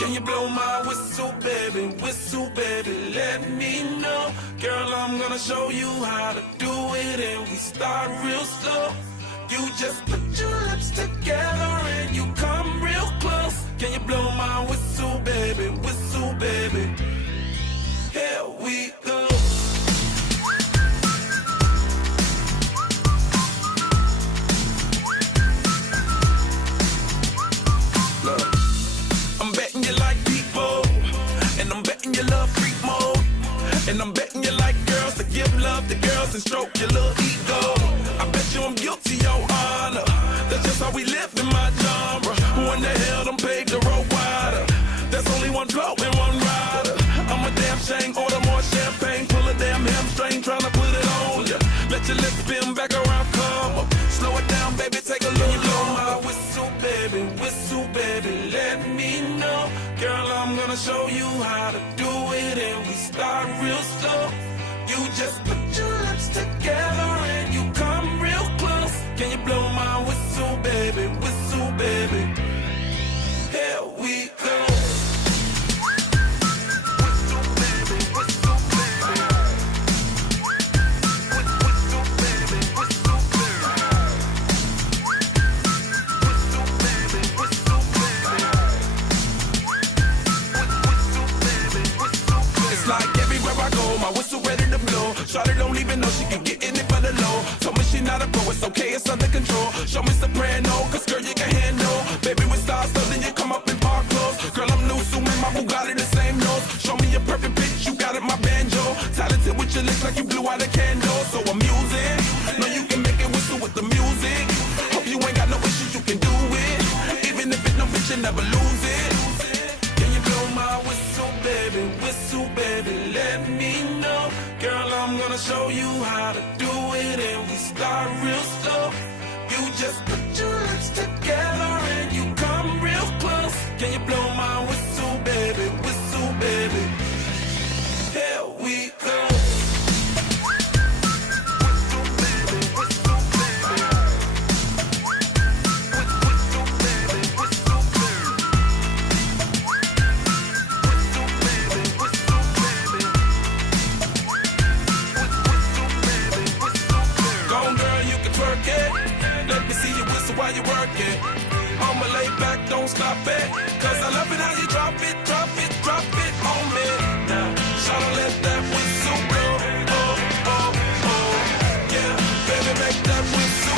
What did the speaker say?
Can you blow my whistle, baby, let me know. Girl, I'm gonna show you how to do it, and we start real slow. You just put your lips together and you come real close. Can you blow my whistle, baby, here we go. Look, I'm betting you like people, and I'm betting you love freak mode, and I'm betting you like girls to give love to girls and stroke your little ego. I bet you I'm guilty, your honor. That's just how we live in my genre. Who in the hell done paved the road wider? There's only one blow and one rider. I'm a damn shame, order more champagne, pull a damn hamstring, tryna put it on ya. Let your lips spin back around, come up. Slow it down, baby, take a little blow my whistle, baby, let me know. Girl, I'm gonna show you how to do it, and we start real slow. You just put your lips together and you come real close. Can you blow my whistle, baby, here we go. Shawty don't even know she can get in it for the low. Told me she not a pro, it's okay, it's under control. Show me soprano, cause girl you can handle. Baby with stars, so then you come up in park clothes. Girl I'm new, so in my Bugatti the same nose. Show me a perfect pitch, you got it, my banjo. Talented with your lips like you blew out a candle. So I'm using, know you can make it whistle with the music. Hope you ain't got no issues, you can do it. Even if it's no bitch, you never lose it. Can you blow my whistle, baby, let me know. Girl, I'm gonna show you how to do it, and we start real slow. You just put your lips together and you come real close. Can you blow my whistle, baby, here we go. While you work it, I'ma lay back, don't stop it, cause I love it how you drop it